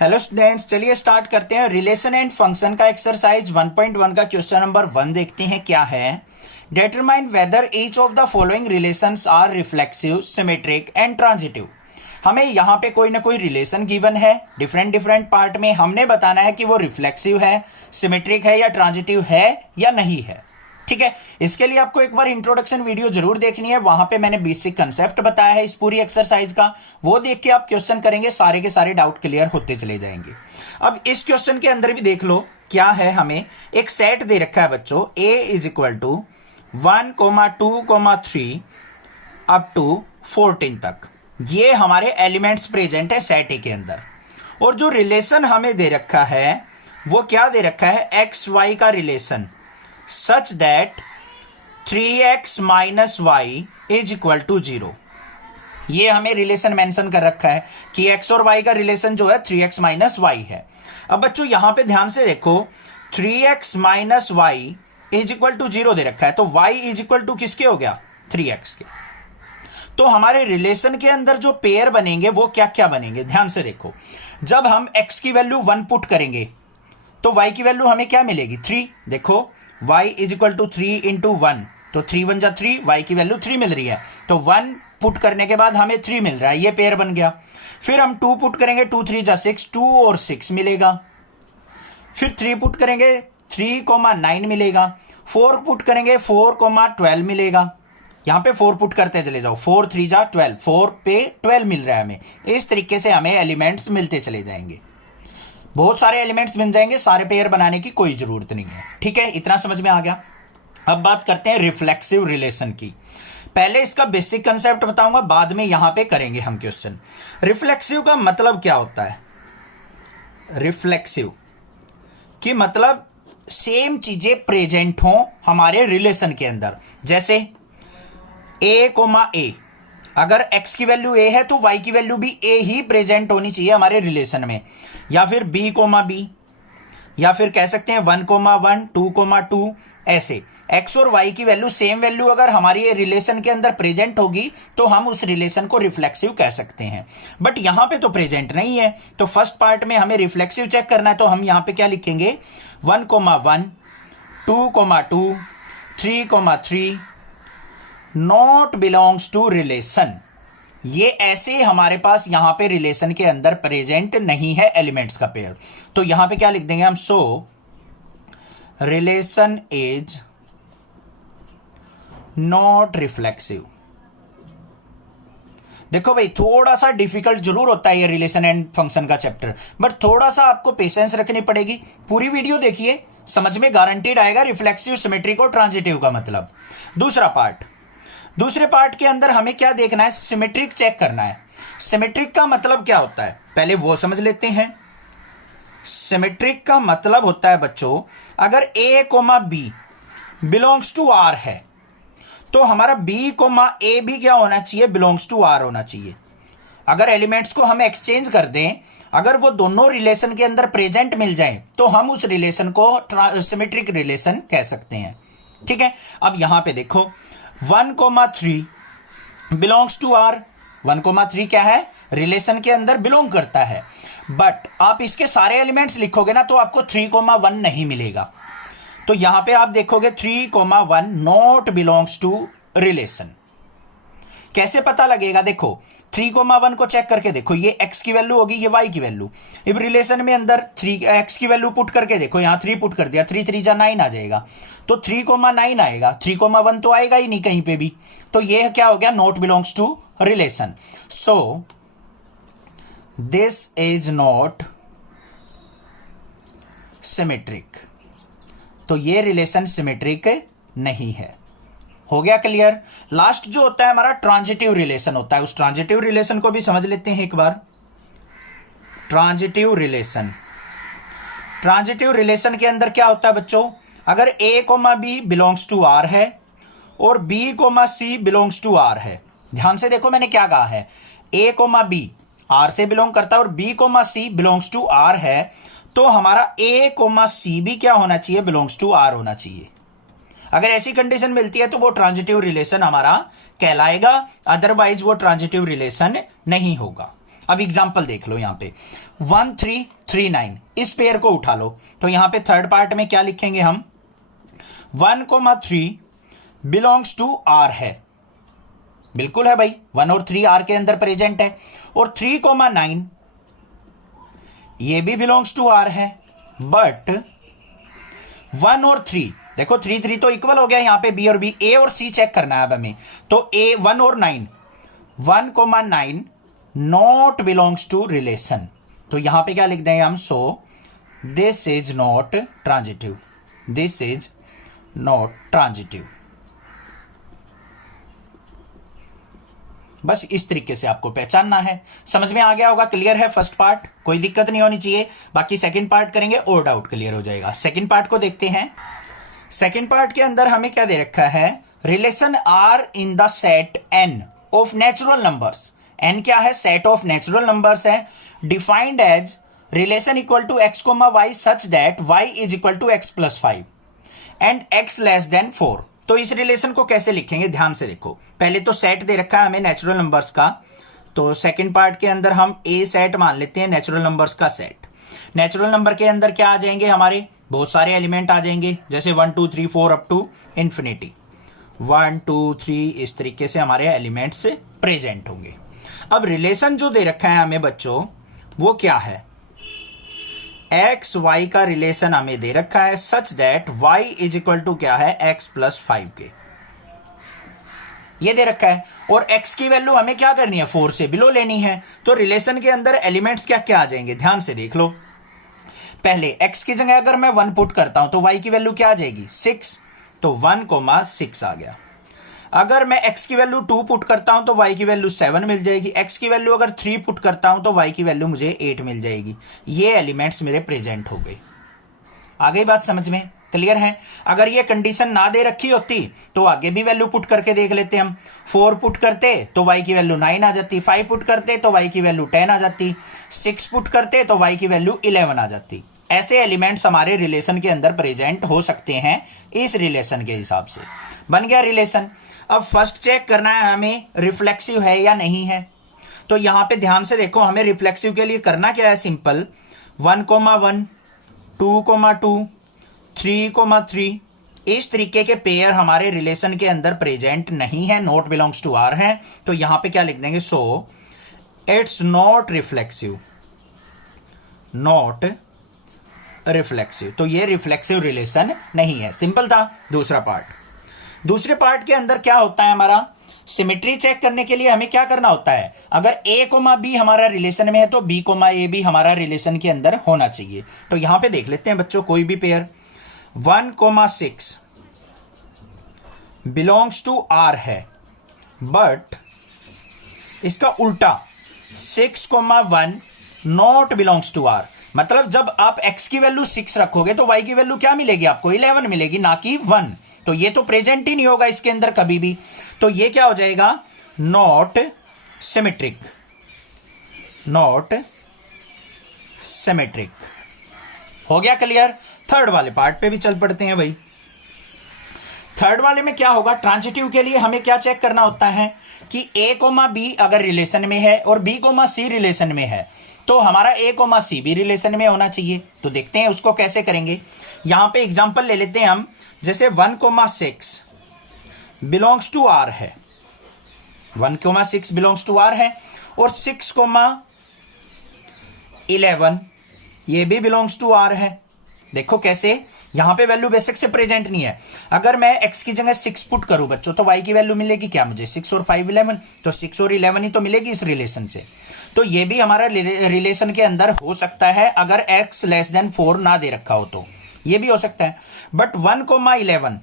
Hello students, चलिए start करते हैं। रिलेशन एंड फंक्शन का एक्सरसाइज 1.1 का क्वेश्चन नंबर 1 देखते हैं क्या है। Determine whether each of the following relations are reflexive, symmetric and transitive. हमें यहाँ पे कोई ना कोई रिलेशन गिवन है, डिफरेंट पार्ट में हमने बताना है कि वो रिफ्लेक्सिव है, सिमेट्रिक है या ट्रांजिटिव है या नहीं है। ठीक है, इसके लिए आपको एक बार इंट्रोडक्शन वीडियो जरूर देखनी है, वहां पे मैंने बेसिक कंसेप्ट बताया है इस पूरी एक्सरसाइज का। वो देख के आप क्वेश्चन करेंगे, सारे के सारे डाउट क्लियर होते चले जाएंगे। अब इस क्वेश्चन के अंदर भी देख लो क्या है। हमें एक सेट दे रखा है बच्चों, a is equal to 1, 2, 3 up to 14 तक। ये हमारे एलिमेंट्स प्रेजेंट है सेट ए के अंदर। और जो रिलेशन हमें दे रखा है वो क्या दे रखा है, एक्स वाई का relation, such that 3x minus y is equal to 0। ये हमें रिलेशन मेंशन कर रखा है कि x और y का रिलेशन जो है 3x minus y है। अब बच्चों यहां पे ध्यान से देखो, 3x minus y is equal to 0 दे रखा है, तो y is equal to किसके हो गया, 3x के। तो हमारे रिलेशन के अंदर जो पेयर बनेंगे वो क्या क्या बनेंगे, ध्यान से देखो। जब हम x की वैल्यू 1 पुट करेंगे तो y की वैल्यू हमें क्या मिलेगी, 3। देखो y is equal to 3 into 1, तो 3 1 जा 3, y की वैल्यू 3 मिल रही है, तो 1 पुट करने के बाद हमें 3 मिल रहा है, ये पेयर बन गया। फिर हम 2 पुट करेंगे, 2 3 जा 6, 2 और 6 मिलेगा। फिर 3 पुट करेंगे, 3,9 मिलेगा। 4 पुट करेंगे, 4,12 मिलेगा। यहां पे 4 पुट करते चले जाओ, 4 3 जा 12, 4 पे 12 मिल रहा है हमें। इस तरीके से हमें एलिमेंट्स मिलते चले जाएंगे, बहुत सारे एलिमेंट्स मिल जाएंगे, सारे पेयर बनाने की कोई जरूरत नहीं है। ठीक है, इतना समझ में आ गया। अब बात करते हैं रिफ्लेक्सिव रिलेशन की। पहले इसका बेसिक कंसेप्ट बताऊंगा, बाद में यहां पे करेंगे हम क्वेश्चन। रिफ्लेक्सिव का मतलब क्या होता है, रिफ्लेक्सिव की मतलब सेम चीजें प्रेजेंट हो हमारे रिलेशन के अंदर। जैसे a, अगर x की वैल्यू a है तो y की वैल्यू भी a ही प्रेजेंट होनी चाहिए हमारे रिलेशन में। या फिर b, या फिर कह सकते हैं 1, 1, 2, 2, ऐसे x और y की वैल्यू सेम वैल्यू अगर हमारी रिलेशन के अंदर प्रेजेंट होगी तो हम उस रिलेशन को रिफ्लेक्सिव कह सकते हैं। बट यहां पे तो प्रेजेंट नहीं है, तो फर्स्ट पार्ट में हमें रिफ्लेक्सिव चेक करना है, तो हम यहां पे क्या लिखेंगे, 1, 1, 2, 2, 3, नॉट बिलोंग्स टू रिलेशन। ये ऐसे हमारे पास यहां पे रिलेशन के अंदर प्रेजेंट नहीं है एलिमेंट्स का पेयर, तो यहां पे क्या लिख देंगे हम, सो रिलेशन इज नॉट रिफ्लेक्सिव। देखो भाई, थोड़ा सा डिफिकल्ट जरूर होता है ये रिलेशन एंड फंक्शन का चैप्टर, बट थोड़ा सा आपको पेशेंस रखनी पड़ेगी। पूरी वीडियो देखिए, समझ में गारंटीड आएगा रिफ्लेक्सिव, सिमेट्रिक और ट्रांजिटिव का मतलब। दूसरे पार्ट के अंदर हमें क्या देखना है, सिमेट्रिक चेक करना है। सिमेट्रिक का मतलब क्या होता है पहले वो समझ लेते हैं। सिमेट्रिक का मतलब होता है बच्चों, अगर a, b belongs to r है तो हमारा b, a भी क्या होना चाहिए, बिलोंग्स टू r होना चाहिए। अगर एलिमेंट्स को हम एक्सचेंज कर दें, अगर वो दोनों रिलेशन के अंदर प्रेजेंट मिल जाएं तो हम उस रिलेशन को सिमेट्रिक रिलेशन कह सकते हैं। ठीक है, अब यहां पे देखो 1, 3 बिलोंग्स टू r। 1, 3 क्या है, रिलेशन के अंदर बिलोंग करता है। बट आप इसके सारे एलिमेंट्स लिखोगे ना तो आपको 3, 1 नहीं मिलेगा। तो यहां पे आप देखोगे 3, 1 नॉट बिलोंग्स टू रिलेशन। कैसे पता लगेगा, देखो 3, 1 को चेक करके देखो, ये x की वैल्यू होगी, ये y की वैल्यू। अब रिलेशन में अंदर 3x की वैल्यू पुट करके देखो, यहां 3 पुट कर दिया, 3 3 जा 9 आ जाएगा, तो 3, 9 आएगा। 3, 1 तो आएगा ही नहीं कहीं पे भी, तो ये क्या हो गया, not belongs to relation. So this is not symmetric, तो ये रिलेशन सिमेट्रिक नहीं है। हो गया क्लियर। लास्ट जो होता है हमारा ट्रांजिटिव रिलेशन होता है, उस ट्रांजिटिव रिलेशन को भी समझ लेते हैं एक बार। ट्रांजिटिव रिलेशन के अंदर क्या होता है बच्चों, अगर a, b belongs to r है और b, c belongs to r है। ध्यान से देखो मैंने क्या कहा है, a, b r से बिलोंग करता है और b, c belongs to r है, तो हमारा a, c भी क्या होना चाहिए, बिलोंग्स टू r होना चाहिए। अगर ऐसी कंडीशन मिलती है तो वो ट्रांजिटिव रिलेशन हमारा कहलाएगा, अदरवाइज वो ट्रांजिटिव रिलेशन नहीं होगा। अब एग्जाम्पल देख लो यहां पे 1339 इस पेयर को उठा लो, तो यहां पे थर्ड पार्ट में क्या लिखेंगे हम 1,3 बिलोंग्स टू आर है, बिल्कुल है भाई 1 और 3 आर के अंदर प्रेजेंट है, और 3,9 ये भी बिलोंग्स टू आर है, बट 1 और 3 देखो 3 तो इक्वल हो गया यहां पे बी और बी, ए और सी चेक करना है अब हमें, तो ए 1 और 9 1,9 नॉट बिलोंग्स टू रिलेशन, तो यहां पे क्या लिख देंगे हम सो this is not transitive, this is not transitive. बस इस तरीके से आपको पहचानना है। समझ में आ गया होगा, क्लियर है फर्स्ट पार्ट, कोई दिक्कत नहीं होनी चाहिए। बाकी सेकंड पार्ट करेंगे और डाउट क्लियर हो जाएगा। सेकंड पार्ट को देखते हैं। सेकंड पार्ट के अंदर हमें क्या दे रखा है, relation R in the set N of natural numbers. N क्या है, सेट ऑफ नेचुरल नंबर्स है, defined as relation equal to X comma Y such that Y is equal to X plus 5 and X less than 4। तो इस relation को कैसे लिखेंगे, ध्यान से देखो। पहले तो सेट दे रखा है हमें नेचुरल नंबर्स का, तो सेकंड पार्ट के अंदर हम ए सेट मान लेते हैं, नेचुरल नंबर्स का सेट। नेचुरल नंबर के अंदर क्या आ जाएंगे, हमारे बहुत सारे एलिमेंट आ जाएंगे, जैसे 1 2 3 4 अप टू इंफिनिटी, 1 2 3 इस तरीके से हमारे एलिमेंट्स प्रेजेंट होंगे। अब रिलेशन जो दे रखा है हमें बच्चों, वो क्या है, एक्स वाई का रिलेशन हमें दे रखा है such that Y is equal to क्या है, एक्स प्लस 5 के, ये दे रखा है। और x की वैल्यू हमें क्या करनी है, 4 से बिलो लेनी है। तो रिलेशन के अंदर एलिमेंट्स क्या क्या आ जाएंगे, ध्यान से देख लो। पहले x की जगह अगर मैं 1 पुट करता हूं तो y की वैल्यू क्या आ जाएगी, 6, तो 1,6 आ गया। अगर मैं x की वैल्यू 2 पुट करता हूं तो y की वैल्यू 7 मिल जाएगी। x की वैल्यू अगर 3 पुट करता हूं तो y की वैल्यू मुझे 8 मिल जाएगी। ये एलिमेंट्स मेरे प्रेजेंट हो गए। आ गई बात समझ में, क्लियर है। अगर ये कंडीशन ना दे रखी होती तो आगे भी वैल्यू पुट करके देख लेते हम। 4 पुट करते तो y की वैल्यू 9 आ जाती, 5 पुट करते तो y की वैल्यू 10 आ जाती, 6 पुट करते तो y की वैल्यू 11 आ जाती। ऐसे एलिमेंट्स हमारे रिलेशन के अंदर प्रेजेंट हो सकते हैं इस रिलेशन के हिसाब से। बन गया रिलेशन। अब फर्स्ट चेक करना है हमें रिफ्लेक्सिव है या नहीं है। तो यहां पे ध्यान से देखो, हमें रिफ्लेक्सिव के लिए करना क्या है, सिंपल 1,1 2,2 3,3 इस तरीके के पेयर हमारे रिलेशन के अंदर प्रेजेंट नहीं है, नॉट बिलोंग्स टू आर है। तो यहां पे क्या लिख देंगे, so it's not reflexive, not reflexive. तो ये रिफ्लेक्सिव रिलेशन नहीं है, सिंपल था। दूसरे पार्ट के अंदर क्या होता है, हमारा सिमेट्री चेक करने के लिए हमें क्या करना होता है, अगर a कोमा b हमारा रिलेशन में है तो b कोमा a भी हमारा रिलेशन के अंदर होना चाहिए। तो यहां पे देख लेते हैं बच्चों, कोई भी पेयर 1,6 बिलोंग्स टू r है, बट इसका उल्टा 6,1 नॉट बिलोंग्स टू r। मतलब जब आप x की वैल्यू 6 रखोगे तो y की वैल्यू क्या मिलेगी आपको, 11 मिलेगी, ना कि 1। तो ये तो प्रेजेंट ही नहीं होगा इसके अंदर कभी भी। तो ये क्या हो जाएगा, नॉट सिमेट्रिक, नॉट सिमेट्रिक। हो गया क्लियर। थर्ड वाले पार्ट पे भी चल पड़ते हैं भाई। थर्ड वाले में क्या होगा, ट्रांजिटिव के लिए हमें क्या चेक करना होता है कि a कोमा b अगर रिलेशन में है और b कोमा c रिलेशन में है तो हमारा a कोमा c भी रिलेशन में होना चाहिए। तो देखते हैं उसको कैसे करेंगे। यहां पे एग्जांपल ले लेते हैं हम, जैसे 1,6 बिलोंग्स टू r है, 1,6 बिलोंग्स टू r है, और 6,11 ये भी बिलोंग्स टू r है। देखो कैसे, यहां पे वैल्यू बेसिक से प्रेजेंट नहीं है। अगर मैं x की जगह 6 पुट करूं बच्चों तो y की वैल्यू मिलेगी क्या मुझे, 6 और 5 11, तो 6 और 11 ही तो मिलेगी इस रिलेशन से। तो ये भी हमारा रिलेशन के अंदर हो सकता है अगर x लेस देन 4 ना दे रखा हो तो ये भी हो सकता है। बट 1,11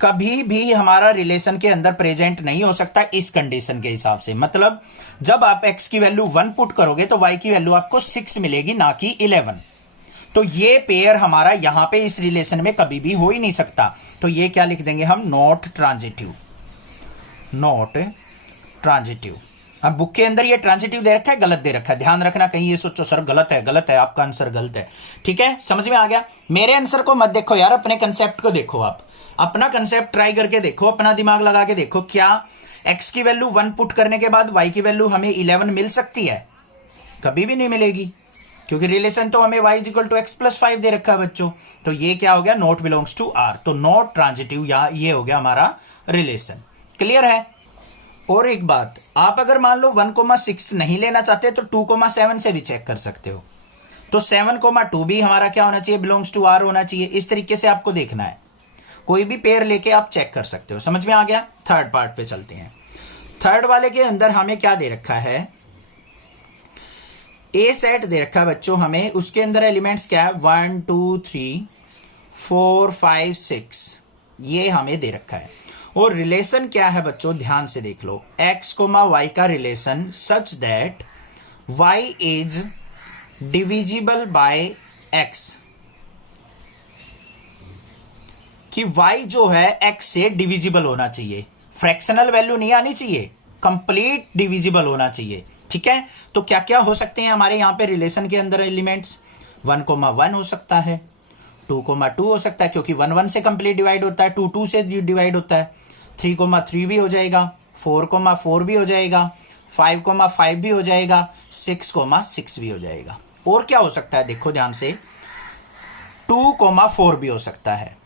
कभी भी हमारा रिलेशन के अंदर प्रेजेंट नहीं हो सकता इस कंडीशन के हिसाब से। मतलब जब आप x की वैल्यू 1 पुट करोगे तो y की वैल्यू आपको 6 मिलेगी, ना कि 11। तो ये पेयर हमारा यहां पे इस रिलेशन में कभी भी हो ही नहीं सकता। तो ये क्या लिख देंगे हम, नॉट ट्रांजिटिव, नॉट ट्रांजिटिव। अब बुक के अंदर ये ट्रांजिटिव दे रखा है, गलत दे रखा है, ध्यान रखना, कहीं ये सोचो सर गलत है, आपका आंसर गलत है। ठीक है, समझ में आ गया। मेरे आंसर को मत देखो यार, अपने कंसेप्ट को देखो। आप अपना कंसेप्ट ट्राई करके देखो, अपना दिमाग लगा के देखो, क्या x की वैल्यू 1 पुट करने के बाद y की वैल्यू हमें 11 मिल सकती है? कभी भी नहीं मिलेगी, क्योंकि रिलेशन तो हमें y equal to X plus 5 दे रखा है बच्चों। तो ये क्या हो गया? नॉट बिलोंग्स टू R, तो नॉट ट्रांजिटिव, या ये हो गया हमारा रिलेशन। क्लियर है? और एक बात, आप अगर मान लो 1,6 नहीं लेना चाहते तो 2,7 से भी चेक कर सकते हो। तो 7,2 भी हमारा क्या होना चाहिए? बिलोंग्स टू R होना चाहिए। इस तरीके से आपको देखना है, कोई भी पेयर लेके आप चेक कर सकते हो। समझ में आ गया? थर्ड पार्ट पे चलते हैं। थर्ड वाले के अंदर हमें क्या दे रखा है? ए सेट दे रखा है बच्चों हमें, उसके अंदर एलिमेंट्स क्या है? 1 2 3 4 5 6 ये हमें दे रखा है। और रिलेशन क्या है बच्चों? ध्यान से देख लो, x, y का relation such that y is divisible by x, कि y जो है x से डिविजिबल होना चाहिए, फ्रैक्शनल वैल्यू नहीं आनी चाहिए, कंप्लीट डिविजिबल होना चाहिए। ठीक है, तो क्या क्या हो सकते हैं हमारे यहां पे रिलेशन के अंदर एलिमेंट्स? 1,1 हो सकता है, 2,2 हो सकता है, क्योंकि 1 1 से कंप्लीट डिवाइड होता है, 2 2 से डिवाइड होता है, 3,3 भी हो जाएगा, 4,4 भी हो जाएगा, 5,5 भी हो जाएगा, 6,6 भी हो जाएगा। और क्या हो सकता है? देखो ध्यान से, 2,4 भी हो सकता है,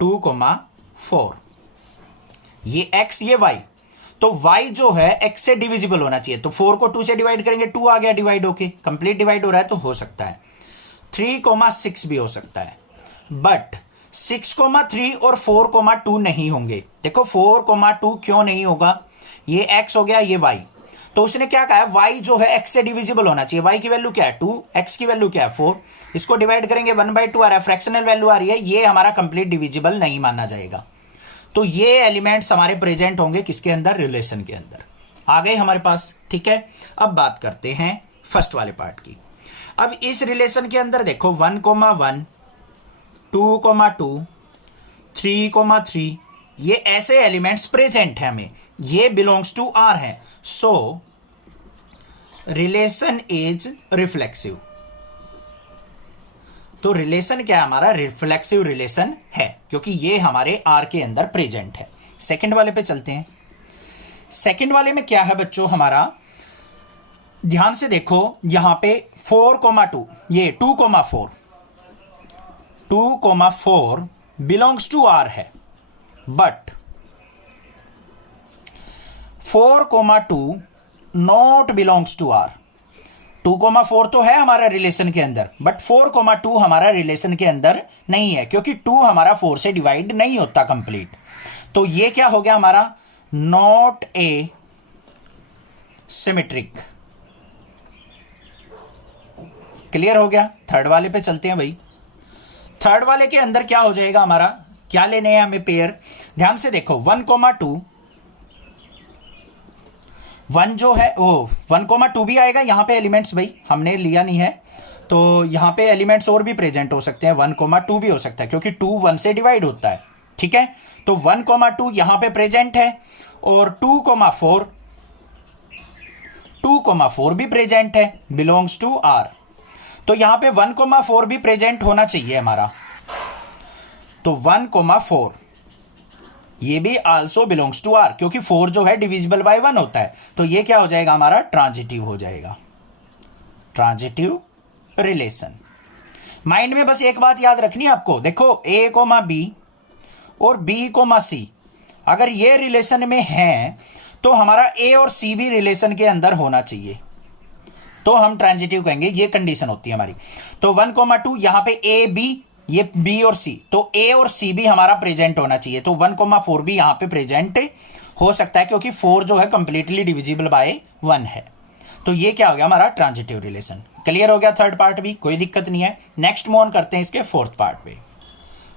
2,4। ये x ये y, तो y जो है x से डिविजिबल होना चाहिए, तो 4 को 2 से डिवाइड करेंगे, 2 आ गया डिवाइड होके, कंप्लीट डिवाइड हो रहा है, तो हो सकता है। 3,6 भी हो सकता है, बट 6,3 और 4,2 नहीं होंगे। देखो 4,2 क्यों नहीं होगा? ये x हो गया, ये y, तो उसने क्या कहा है? y जो है x से डिविजिबल होना चाहिए। y की वैल्यू क्या है? 2, x की वैल्यू क्या है? 4, इसको डिवाइड करेंगे 1/2 आ रहा है, फ्रैक्शनल वैल्यू आ रही है, ये हमारा कंप्लीट डिविजिबल नहीं माना जाएगा। तो ये एलिमेंट्स हमारे प्रेजेंट होंगे किसके अंदर? रिलेशन के अंदर। आ गए हमारे पास। ठीक है, अब बात करते हैं फर्स्ट वाले पार्ट की। अब इस रिलेशन के अंदर देखो 1,1 2,2 3,3 ये ऐसे एलिमेंट्स प्रेजेंट है हमें, ये बिलोंग्स टू R है। सो रिलेशन इज रिफ्लेक्सिव। तो रिलेशन क्या है हमारा? रिफ्लेक्सिव रिलेशन है, क्योंकि ये हमारे R के अंदर प्रेजेंट है। सेकंड वाले पे चलते हैं। सेकंड वाले में क्या है बच्चों हमारा? ध्यान से देखो, यहां पे 4,2 ये 2,4 बिलोंग्स टू R है, but 4,2 not belongs to R। 2,4 तो है हमारा रिलेशन के अंदर, बट 4,2 हमारा रिलेशन के अंदर नहीं है, क्योंकि 2 हमारा 4 से डिवाइड नहीं होता कंप्लीट। तो ये क्या हो गया हमारा? Not a symmetric. क्लियर हो गया? थर्ड वाले पे चलते हैं भाई। थर्ड वाले के अंदर क्या हो जाएगा हमारा? क्या लेने हैं हमें पेयर? ध्यान से देखो 1,2 1 जो है वो 1,2 भी आएगा यहां पे एलिमेंट्स, भाई हमने लिया नहीं है, तो यहां पे एलिमेंट्स और भी प्रेजेंट हो सकते हैं, 1,2 भी हो सकता है, क्योंकि 2 1 से डिवाइड होता है। ठीक है, तो 1,2 यहां पे प्रेजेंट है, और 2,4 भी प्रेजेंट है, बिलोंग्स टू R। तो यहां पे 1,4 भी प्रेजेंट होना चाहिए हमारा, तो 1,4 ये भी आल्सो बिलोंग्स टू R, क्योंकि 4 जो है डिविजिबल बाय 1 होता है, तो ये क्या हो जाएगा हमारा? ट्रांजिटिव हो जाएगा, ट्रांजिटिव रिलेशन। माइंड में बस एक बात याद रखनी है आपको, देखो A, B और B, C अगर ये रिलेशन में है तो हमारा A और C भी रिलेशन के अंदर होना चाहिए, तो हम ट्रांजिटिव कहेंगे, ये कंडीशन होती है हमारी। तो 1,2 यहां पे A, B, ये B और C, तो A और C भी हमारा प्रेजेंट होना चाहिए, तो 1,4 भी यहां पे प्रेजेंट हो सकता है, क्योंकि 4 जो है कंप्लीटली डिविजिबल बाय 1 है। तो ये क्या हो गया हमारा? Transitive relation. क्लियर हो गया? थर्ड पार्ट भी कोई दिक्कत नहीं है। नेक्स्ट मूव ऑन करते हैं इसके फोर्थ पार्ट पे।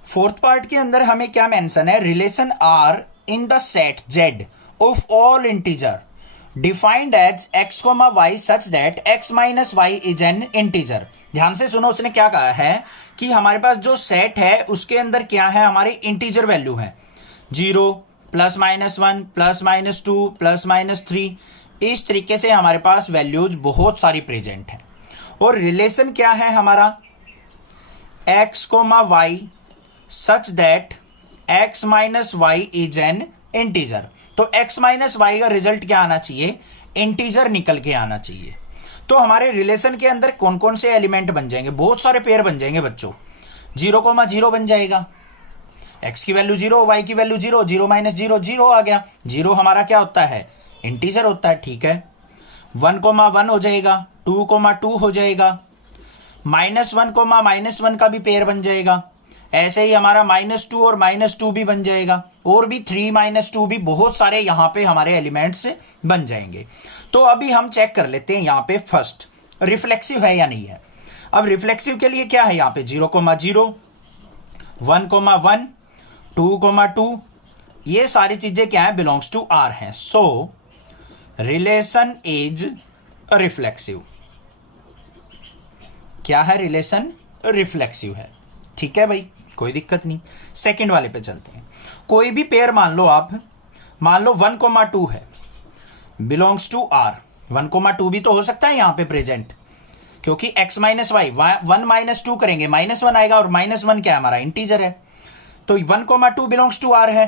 फोर्थ पार्ट के अंदर हमें क्या मेंशन है? Relation R in the set Z of all integer defined as x, y such that x minus y is an integer. ध्यान से सुनो, उसने क्या कहा है कि हमारे पास जो सेट है उसके अंदर क्या है? हमारे इंटीजर वैल्यू है 0 +-1 +-2 +-3, इस तरीके से हमारे पास वैल्यूज बहुत सारी प्रेजेंट है। और रिलेशन क्या है हमारा? x, y such that x minus y is an integer. तो x माइनस वाई का रिजल्ट क्या आना चाहिए, इंटीजर निकल के आना चाहिए। तो हमारे रिलेशन के अंदर कौन कौन से एलिमेंट बन जाएंगे, बहुत सारे पेयर बन जाएंगे बच्चों। 0,0 बन जाएगा, x की वैल्यू 0, y की वैल्यू 0, 0 माइनस 0 0 आ गया। 0 हमारा क्या होता है, इंटीजर होता है, ठीक है। 1,1 हो जाएगा, 2,2 हो जाएगा, -1, -1 का भी पेयर बन जाएगा। ऐसे ही हमारा -2 और -2 भी बन जाएगा, और भी 3 - 2 भी, बहुत सारे यहाँ पे हमारे एलिमेंट्स बन जाएंगे। तो अभी हम चेक कर लेते हैं यहाँ पे फर्स्ट रिफ्लेक्सिव है या नहीं है। अब रिफ्लेक्सिव के लिए क्या है यहाँ पे 0,0, 1,1, 2,2, ये सारी चीजें क्या है, बिलोंग्स टू आर है। सो रिलेशन इज रिफ्लेक्सिव। क्या है, रिलेशन रिफ्लेक्सिव है, ठीक है भाई, कोई दिक्कत नहीं। सेकंड वाले पे चलते हैं। कोई भी पेयर मान लो आप, मान लो 1,2 है, बिलोंग्स टू आर। 1,2 भी तो हो सकता है यहाँ पे प्रेजेंट, क्योंकि x माइनस वाई, 1 - 2 करेंगे, -1 आएगा, और -1 क्या है, हमारा इंटीजर है। तो 1,2 बिलोंग्स टू आर है,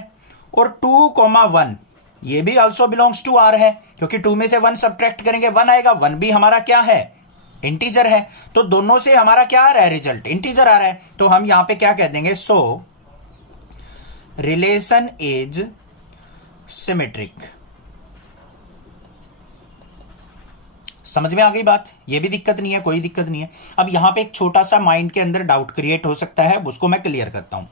और 2,1 ये भी ऑल्सो बिलोंग्स टू आर है, क्योंकि 2 में से 1 सब्ट्रैक्ट करेंगे 1 आएगा, 1 भी हमारा क्या है, इंटीजर है। तो दोनों से हमारा क्या आ रहा है, रिजल्ट इंटीजर आ रहा है। तो हम यहां पे क्या कह देंगे, सो रिलेशन इज सिमेट्रिक। समझ में आ गई बात, ये भी दिक्कत नहीं है, कोई दिक्कत नहीं है। अब यहां पे एक छोटा सा माइंड के अंदर डाउट क्रिएट हो सकता है, उसको मैं क्लियर करता हूं।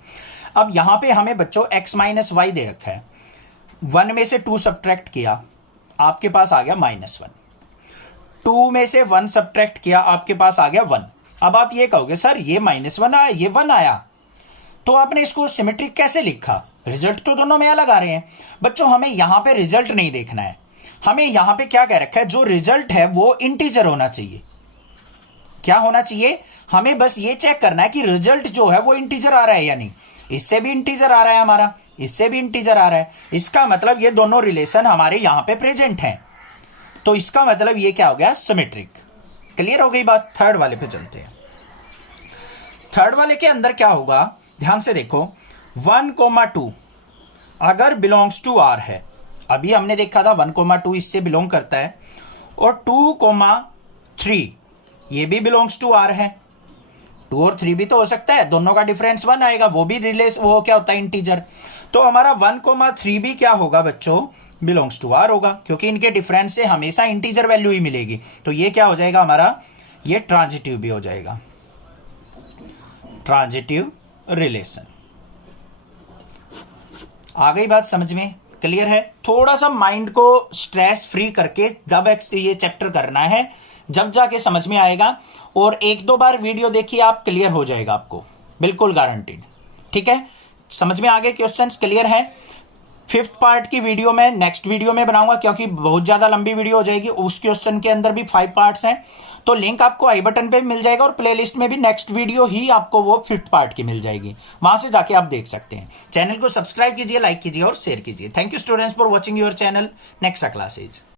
अब यहां पे हमें बच्चों x माइनस वाई दे रखा है, 1 में से 2 सब्ट्रैक्ट किया, आपके पास आ गया -1। 2 में से 1 सब्ट्रैक्ट किया, आपके पास आ गया 1। अब आप ये कहोगे सर ये -1 आया, ये 1 आया, तो आपने इसको सिमेट्रिक कैसे लिखा, रिजल्ट तो दोनों में अलग आ रहे हैं। बच्चों हमें यहां पे रिजल्ट नहीं देखना है, हमें यहां पे क्या कह रखा है, जो रिजल्ट है वो इंटीजर होना चाहिए। क्या होना चाहिए, हमें बस ये चेक करना है कि रिजल्ट जो है वो इंटीजर आ रहा है या नहीं। इससे भी इंटीजर आ रहा है हमारा, इससे भी इंटीजर आ रहा है, इसका मतलब ये दोनों रिलेशन हमारे यहां पे प्रेजेंट हैं। तो इसका मतलब ये क्या हो गया, सिमेट्रिक। क्लियर हो गई बात। थर्ड वाले पे चलते हैं। थर्ड वाले के अंदर क्या होगा, ध्यान से देखो, 1,2 अगर बिलोंग्स टू आर है, अभी हमने देखा था 1,2 इससे बिलोंग करता है, और 2,3 ये भी बिलोंग्स टू आर है। 2 और 3 भी तो हो सकता है, दोनों का डिफरेंस 1 आएगा, वो भी वो क्या होता है, इंटीजर। तो हमारा 1,3 भी क्या होगा बच्चों, बिलोंग्स टू आर होगा, क्योंकि इनके डिफरेंस से हमेशा इंटीजर वैल्यू ही मिलेगी। तो ये क्या हो जाएगा हमारा, ये ट्रांजिटिव भी हो जाएगा, ट्रांजिटिव रिलेशन। आ गई बात समझ में, क्लियर है। थोड़ा सा माइंड को स्ट्रेस फ्री करके जब ये चैप्टर करना है, जब जाके समझ में आएगा, और 1-2 बार वीडियो देखिए आप, क्लियर हो जाएगा आपको, बिल्कुल गारंटीड, ठीक है। समझ में आ गए, क्वेश्चंस क्लियर है। 5th पार्ट की वीडियो में नेक्स्ट वीडियो में बनाऊंगा, क्योंकि बहुत ज्यादा लंबी वीडियो हो जाएगी। उस क्वेश्चन के अंदर भी 5 पार्ट्स हैं, तो लिंक आपको आई बटन पे मिल जाएगा, और प्लेलिस्ट में भी नेक्स्ट वीडियो ही आपको वो 5th पार्ट की मिल जाएगी, वहां से जाके आप देख सकते हैं। चैनल को सब्सक्राइब कीजिए, लाइक कीजिए और शेयर कीजिए। Thank you students for watching your channel. Next classes.